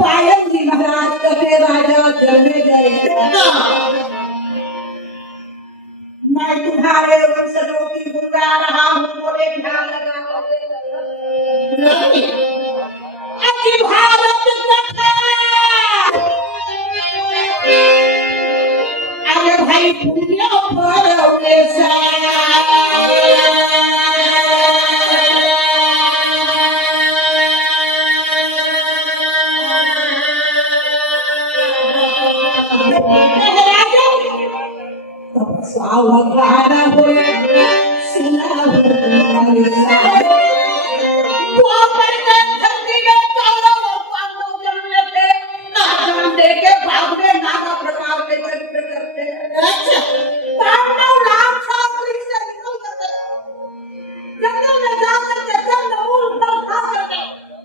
पायल जी महाराज कहे राजा जलने गए, मैं तुम्हारे वंशजों की बुला रहा हूँ, बोले ध्यान लगा। अखिल भारत कथा, अरे भाई पुण्य पर सावधान हो सुना देखे भावने नाना प्रकार के चरित्र करते हैं। पांडव राक्षस से निकल करके जंगल में जाकर के कंदमूल फल खा करके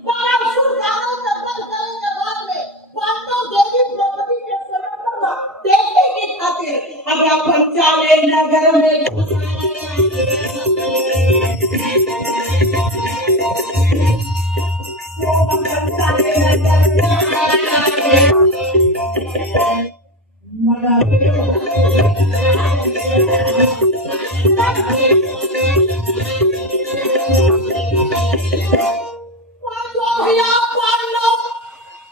बकासुर गानों से फल खाने के बाद में पांडव देवी द्रौपदी के स्वयंवर देखने की खातिर अगर पंचाले नगर में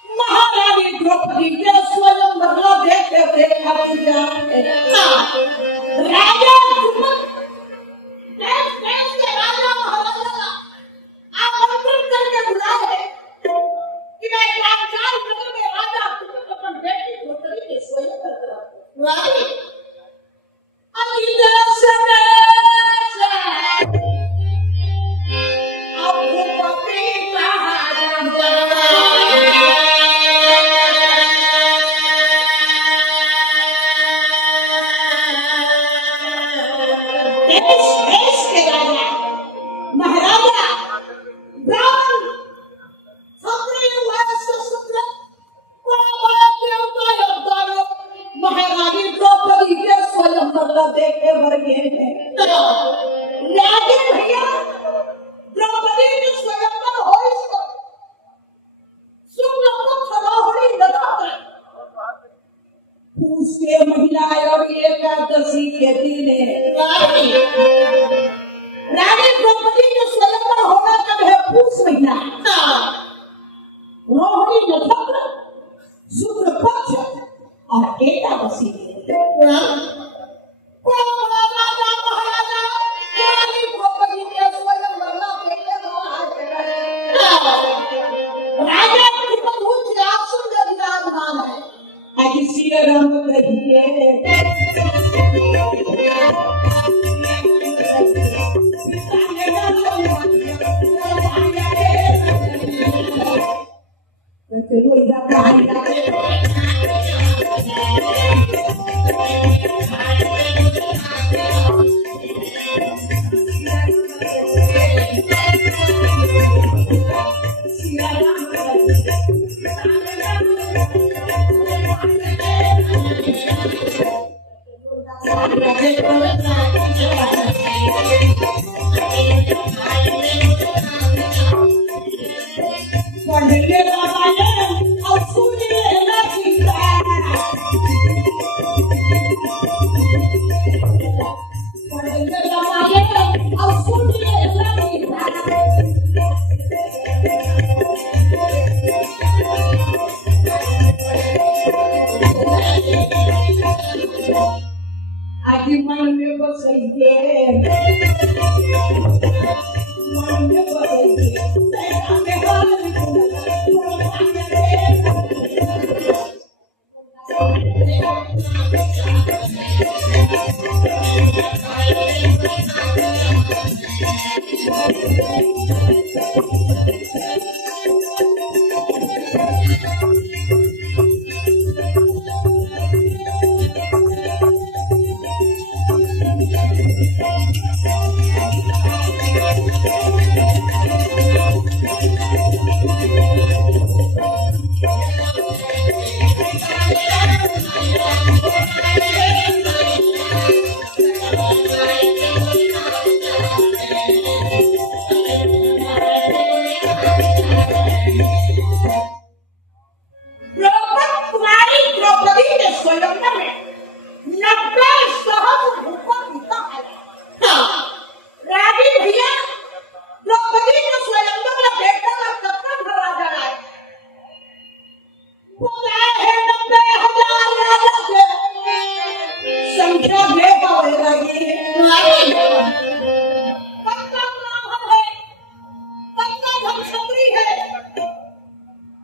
महारानी द्रौपदी के स्वयं देखते थे राजा देश देश के राजा महाराजा आमंत्रित करके बुलाए कि मैं पांचाल नगर में राजा तुम अपन बेटी द्रौपदी के स्वयं रानी अति देश अब द्रौपदी देखते भर गए लेकिन भैया द्रौपदी ने स्वयंवर हो इसको सुन को खड़ाहोड़ी लगाकर उसके महिला और एकादशी के दिन रानी द्रौपदी के स्वयंवर होना कब है पूछ महीना रोहिणी नक्षत्र शुक्ल पक्ष और एकादशी रंग कहिए चलो इधर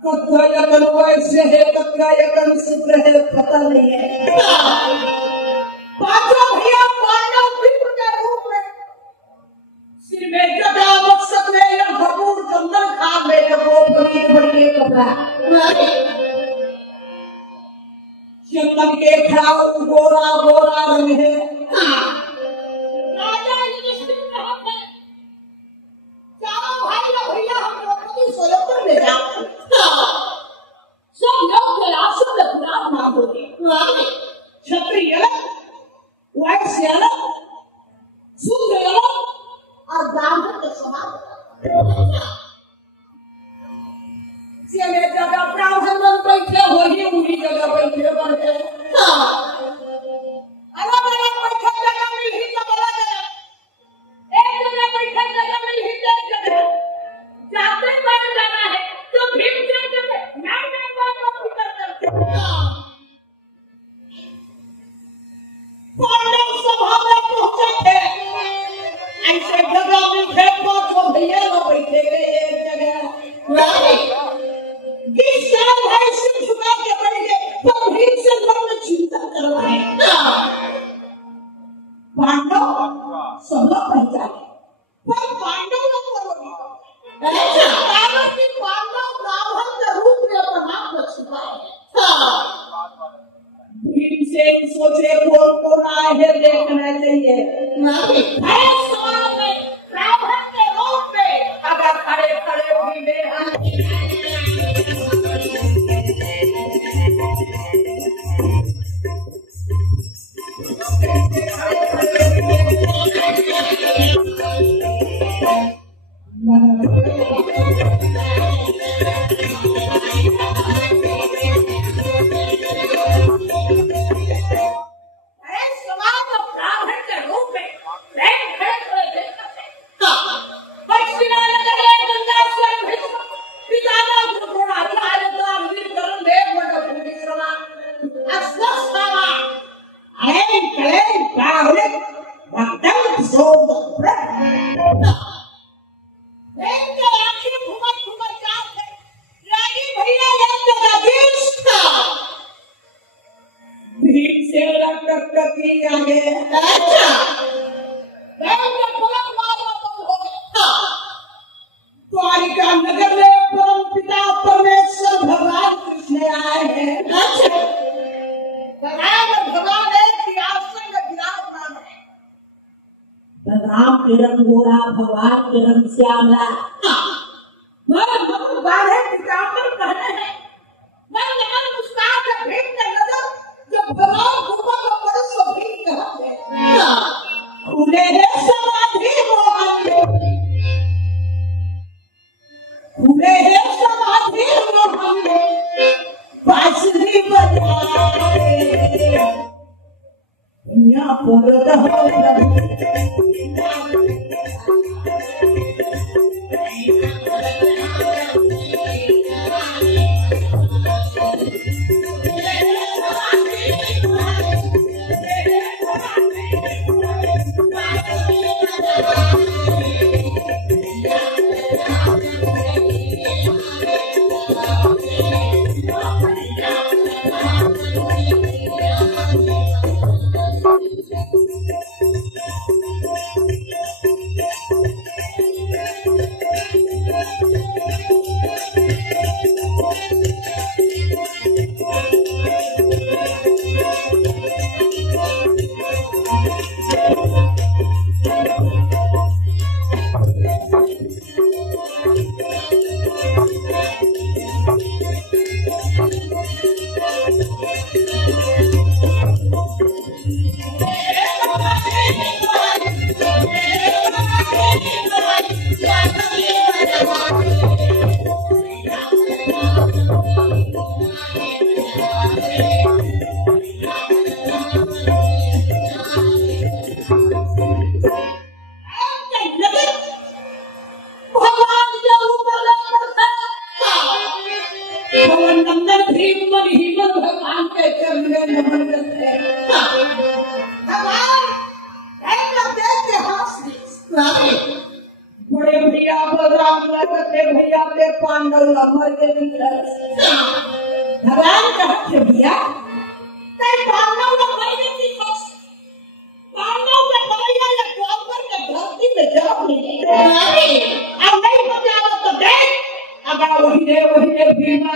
कथायकन वैसे है, कथायकन शुक्र है, पता नहीं है। पांचों भैया पांडव भीम के रूप में सिर में जटा मकसद में या भरपूर चंदन खा में वो बड़ी बड़ी कपड़ा चंदन के खड़ाऊ गोरा गोरा रंग है। राजा युधिष्ठिर कहाँ थे? चारों भाई ना भैया हम द्रौपदी स्वयंवर ले जाते सब लोग जलाशय में गुलाम ना होते। क्षत्रिय अलग, वैश्य अलग, शूद्र अलग और ब्राह्मण के समान। जिस जगह ब्राह्मण लोग बैठे वही उन्हीं जगह बैठे बैठे अलग अलग बैठे जगह में ही सब अलग अलग, एक जगह बैठे जगह में ही एक जगह जाते बाहर जाना है तो भीम से जगह नहीं बात फिकर करते। पांडव सभा में पहुंचे थे, ऐसे जगह में भेद तो भैया ना बैठे गए एक जगह। किस साल भाई सिर झुका के बैठ गए तो भीम से मन में चिंता कर रहे हैं। पांडव सब लोग पहचाने पर पांडव लोग पांडव ब्राह्मण के रूप में अपना नाम को छुपाए। भीम से सोचे कौन आए हैं देखना चाहिए। समाज में ब्राह्मण के रूप में अगर खड़े खड़े भीमे द्वारिका नगर में परम पिता परमेश्वर भगवान कृष्ण आए हैं। भगवान राम के रंग गोरा, भगवान के रंग श्यामला। बारह पिताम्बर पहने हैं, मुस्कान के भीम के नजर जब भगवान गुफा का परस्पर भीम कहते हैं खुले है समाधि मोहन, खुले है समाधि मोहन बांसुरी बजाए यहाँ पर बड़े भैया बलराम करते भैया पे पांडव नंबर के भीतर भगवान कहते भैया कई पांडव नंबर के भीतर पांडव में भैया या द्वापर के धरती में जन्म लिए अब नहीं बचाओ तो देख अगर वही ने भीमा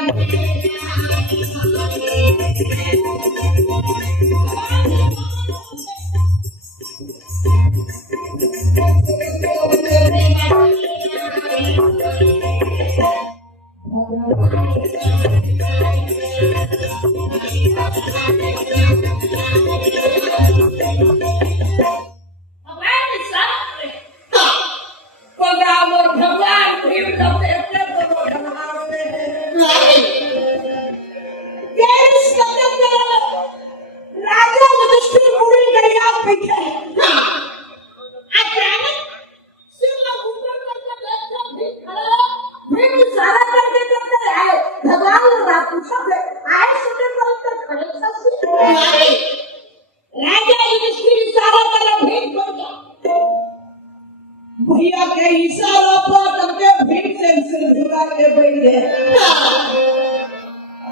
भैया के इशारा पर करके भीड़ से सिर झुका के बैठ गए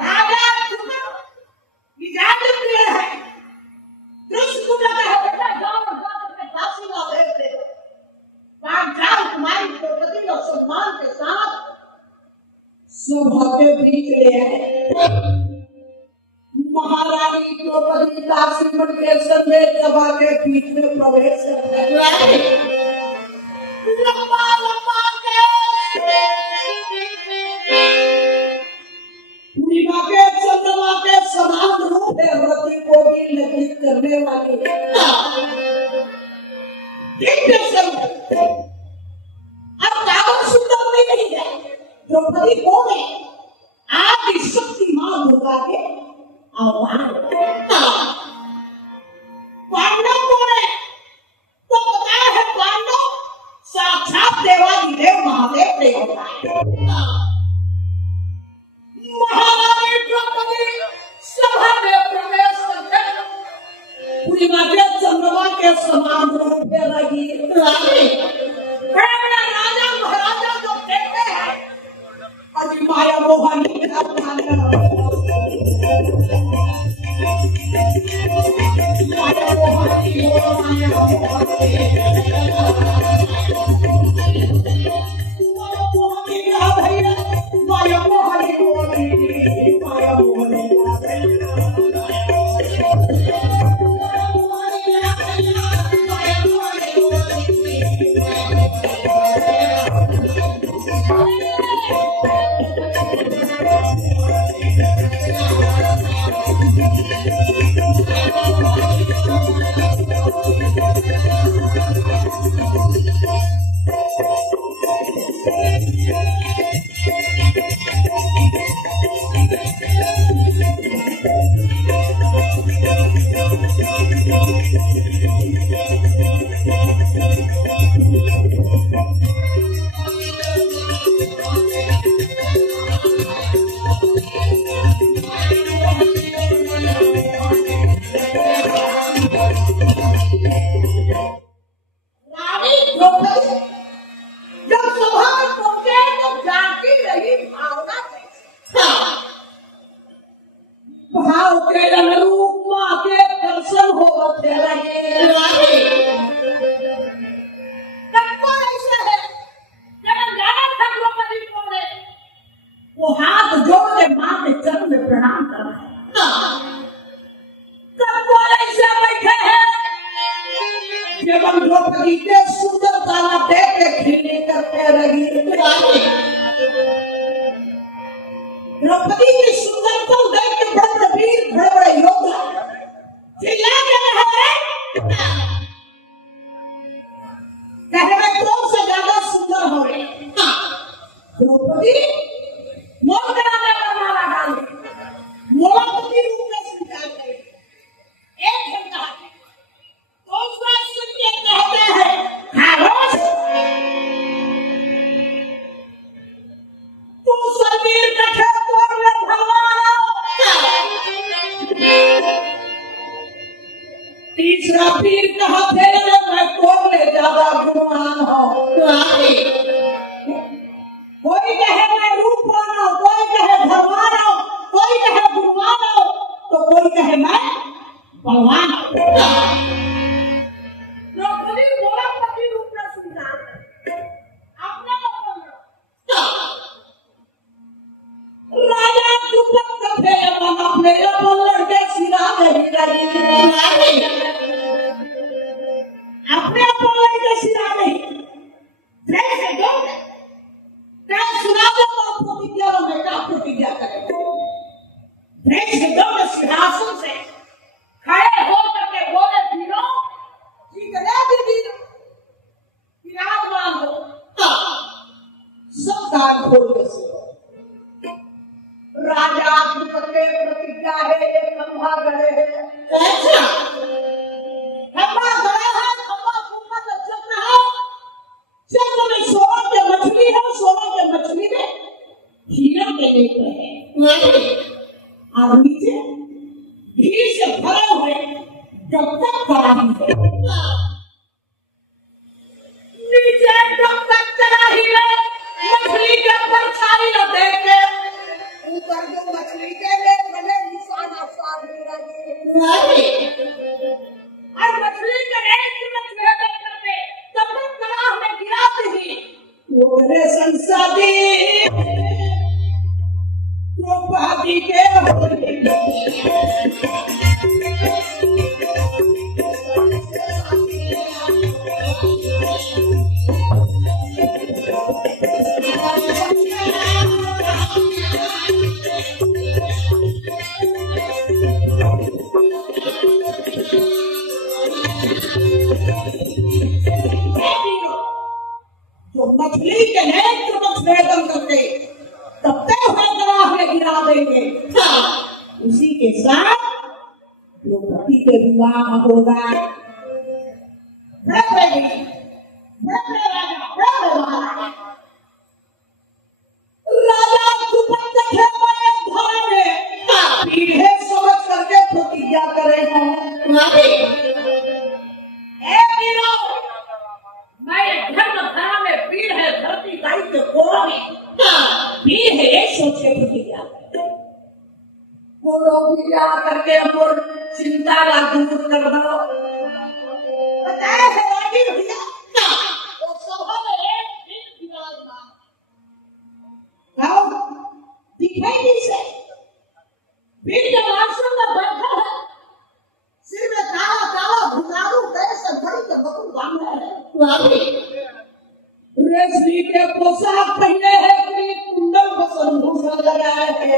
राजा इजाजत दिया है कृष्ण को लगा है बेटा जाओ और जाकर फांसी ला देते वहां जाओ तुम्हारी द्रौपदी और सम्मान के साथ सभा के बीच ले आए महारानी द्रौपदी दासी के समेत सभा के बीच में प्रवेश करते लंबा लंबा के पूर्णिमा के चंद्रमा के समान रूप है रति को भी लज्जित करने वाली अब कागज सुंदर नहीं है द्रौपदी कौन है आदि शक्तिमान दुर्गा के आह्वान पांडव कौन है तो बताया है पांडव साक्षात देवादिदेव महादेव देवता महारानी द्रौपदी सभा में प्रवेश करते पूर्णिमा के चंद्रमा के समान रूप में लगी राजा महाराजा जो कहते हैं अभी माया मोहनी का माया मेरे को लड़के सिरा नहीं लगी, अपने आप लड़के सिरा नहीं, जैसे दो क्या सुना दो प्रतिज्ञा में क्या प्रतिज्ञा करेगा, जैसे दो सिंहासन से खड़े हो करके बोले वीरों, जितने भी वीर विराजमान हो, सब दान खोल के सुनो। राजा के प्रतिज्ञा है, एक खंभा गड़े है, खंभा गड़ा है, खंभा ऊपर का चक्र है, चक्र में सोने के मछली है, सोने के मछली में हीरा के नेत्र है, और नीचे घी से भरे हुए जब तक कड़ाही है, नीचे जब तक कड़ाही में मछली के परछाई न देख के ऊपर जो मछली के बने निशान आसार दे रहे और मछली के एक में भेदन करते तब तक कड़ाह में गिराते ही वो बने संसादी द्रौपदी के जो मछली के नेत्र में भेदन करते तब तक कड़ाह में गिरा देंगे, उसी के साथ द्रौपदी के विवाह होगा। राजा कुपत थे बड़े धारे पीढ़े समझ करके प्रतिज्ञा करे मैं धर्म धरा में पीढ़ है, धरती दायित्व कोरोनी पीढ़ है, एक सोचे प्रतिज्ञा बोलो विद्या करके हमको चिंता का दूर कर दो, बताए है राजी भैया तो सभा में एक दिन विराजमान दिखाई दी से फिर जब आश्रम में बैठा है, सिर में काला काला भुजारू पैसे भरी के बकुल बांधा है, रेशमी के पोशाक पहने है, कुंडल को संभूषण लगाए है,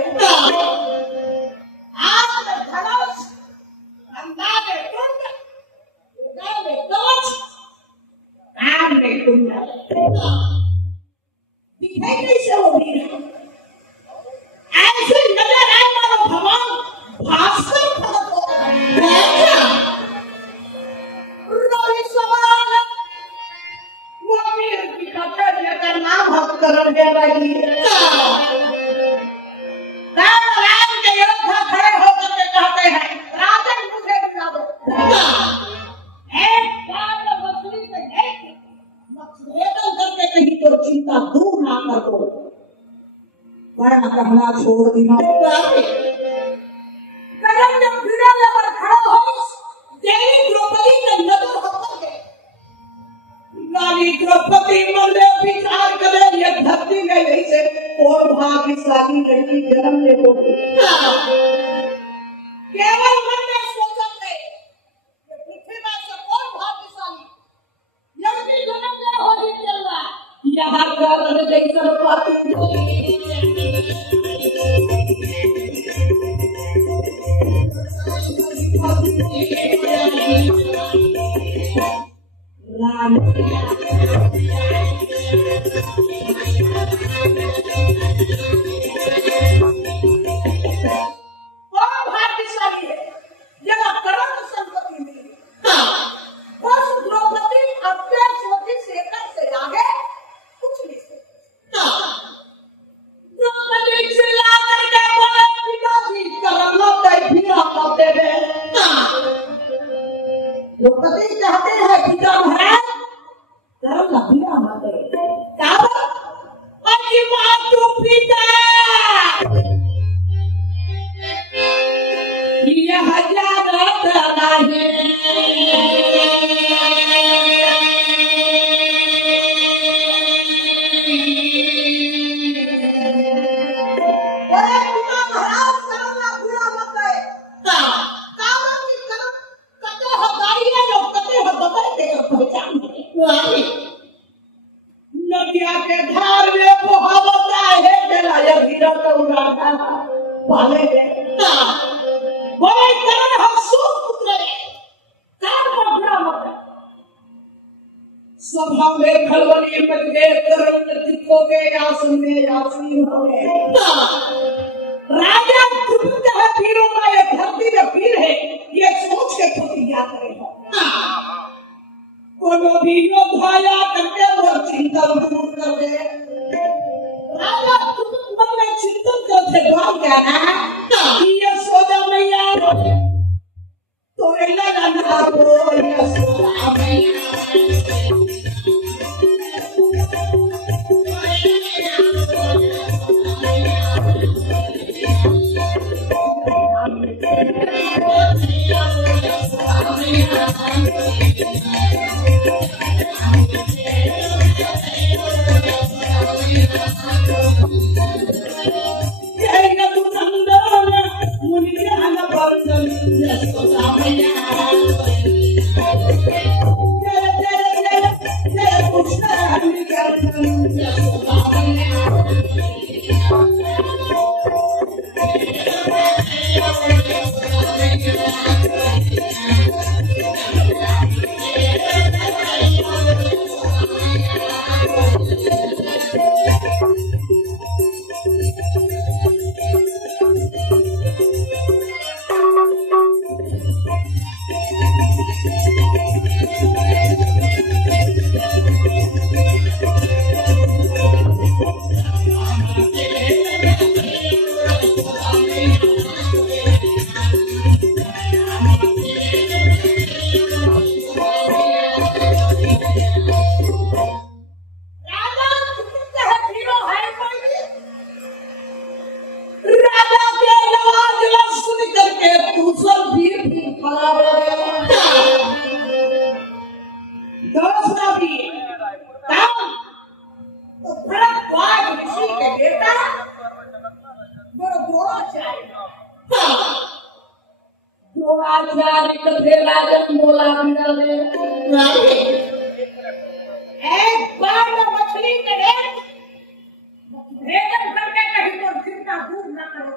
हाथ में धनुष, कंधा में कुंड, उदर में कवच, कान में कुंडल, दिखाई कैसे वो वीर ऐसे नजर आए मानो भगवान भास्कर प्रकट होते हैं, रोहित समान वो वीर की कथा लेकर नाम भक्त कर दे रही राम के योद्धा खड़े होकर के कहते हैं, राजन मुझे बता दो, एक बार मछली के नेत्र मछलेदन करके कहीं तो चिंता दूर ना कर दो, वरना कहना छोड़ देना। कदम जब विराले पर खड़ा हो, देवी द्रौपदी के नजर होकर के रानी द्रौपदी मन में विचार करे, ये धरती में नहीं से और भाग्यशाली लड़की जन्म ले होगी, केवल मन में सोचते पृथ्वी में से कौन भाग्यशाली लड़की जन्म ले होगी, चल रहा यहाँ कर जैसा पाती भाग्यशाली है जब कर्म संपत्ति मिली, बस द्रौपदी अपने सोची शेखर से आगे कुछ नहीं सकती। द्रौपदी चिल्ला करके बोले, पिताजी करना तय भी करते हैं, द्रौपदी कहते हैं पिता महाराज करम लभिया मत पिता यह जागत नहीं पिता महाराज करना बुरा मत गंगा के धार में बहावता है तेरा ये हीरा तो उड़ाता वाले बोले करण हम सूत पुत्र कान को बुरा मत सभा में खलबली मच गए करण दिखो के आसन में आसीन हो गए राजा दुष्ट है पीरों का ये धरती में पीर है ये सोच के प्रतिज्ञा करेगा कोनो भी योद्धा करके वो चिंतन दूर कर दे राजा दुष्ट मन में चिंतन करते भाग गया ना कि ये सोचा मैया तो इला ना हो ये सोचा मैया एक बार मछली के भेजन करके कहीं तो चिंता दूर न करो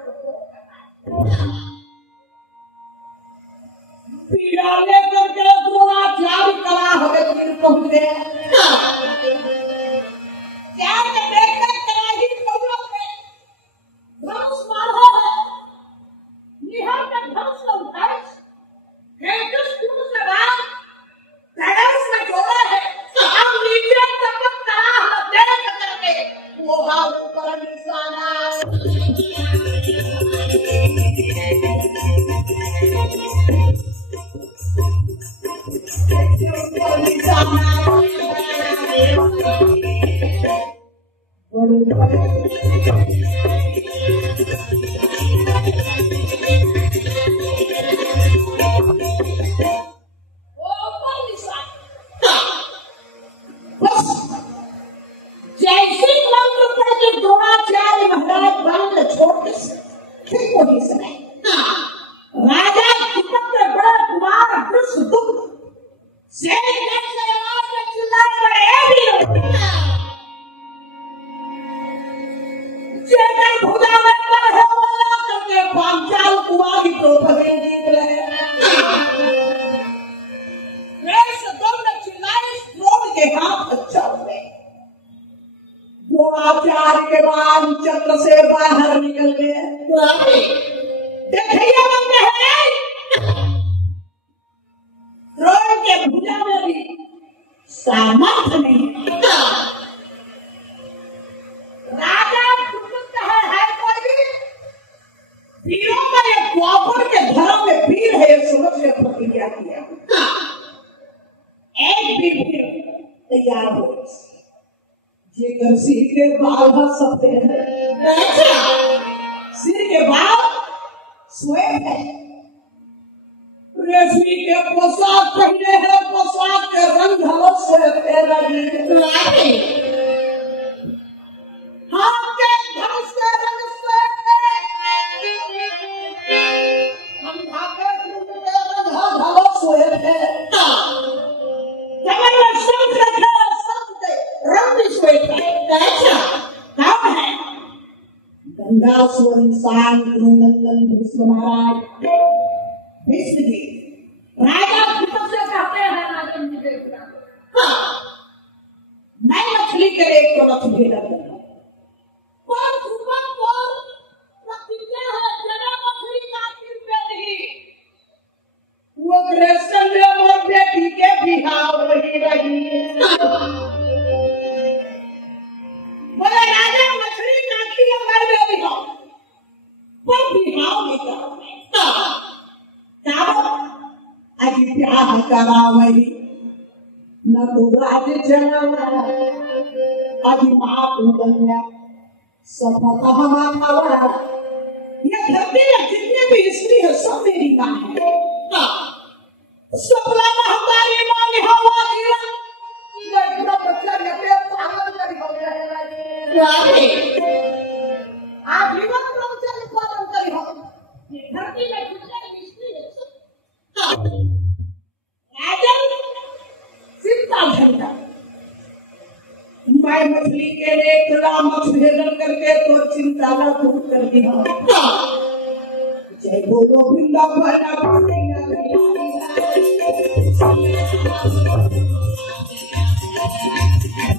पीड़ा लेकर के द्रोणाचार्य कला हमें फिर पहुंचे चार के देखकर कराही कौरव में धनुष मारो है निहार का धनुष न उठाए हेतुस तुम से बात धनुष में जोड़ा है हम नीचे तपक करा हम देख करके वो हाथ ऊपर निशाना जैसे मंत्र पढ़ के द्रोणाचार्य महाराज बाण छोड़ते ठीक वही समय राजा दीपक के बड़ा कुमार दुष्ट से आवाज में चिल्लाए बड़े चेतन भुजा में पर है वाला करके पांचाल कुमार की द्रौपदी जीत रहे चिल्लाए द्रोण के हाथ अच्छा हुए द्रोणाचार्य के बाद चक्र से बाहर निकल गए देखिए बंदे हैं द्रोण के भुजा में भी सामर्थ्य नहीं राजा है कोई भी वीरों का ये द्वापर के धर्म में वीर है ये समझ के प्रतिज्ञा किया एक वीर तैयार हो जेकर सिर के बाल हर सकते हैं सिर के बाल श्वेत है रेशमी के पोशाक पहने हैं पोशाक के रंग हलो श्वेत है हाथ के धनुष के रंग श्वेत है हम भागे के रंग हलो श्वेत है जगन में शब्द रखे शब्द रंग श्वेत है अच्छा कौन है? गंगा स्वरूप शांत नंदन भीष्म महाराज भीष्म जी राजा भूप से कहते हैं राजन जी देखना। हाँ मैं मछली के लिए एक तरफ भेजा करता पर भूपन को प्रतिज्ञा है जरा मछली काटी पे नहीं वो कृष्ण और बेटी के बिहाव वही रही। बोले राजा मछली काटी है मैं ले रही हूँ पर बिहाव नहीं कर आज ब्याह करावई न तो राज जनावा आज बाप बंगला सब हमारा ये धरती में जितने भी स्त्री है सब मेरी माँ है। सबला महतारी माँ ने हवा दिया लड़का बच्चा लगे पागल करी हो गया आज जीवन ब्रह्मचर्य पालन करी हो ये धरती में जितने भी स्त्री है सब राजन चिंता भरता मैं मछली के लिए राम भेदन करके तो चिंता न दूर कर दिया। जय बोलो वृंदावन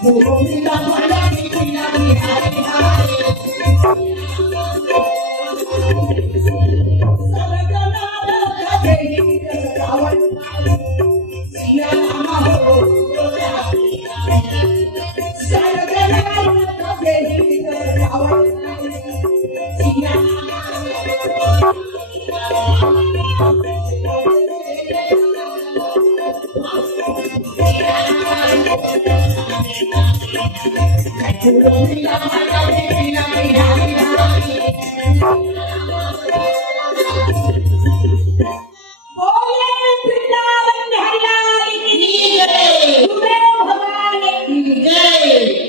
बोलो वृंदावन जय।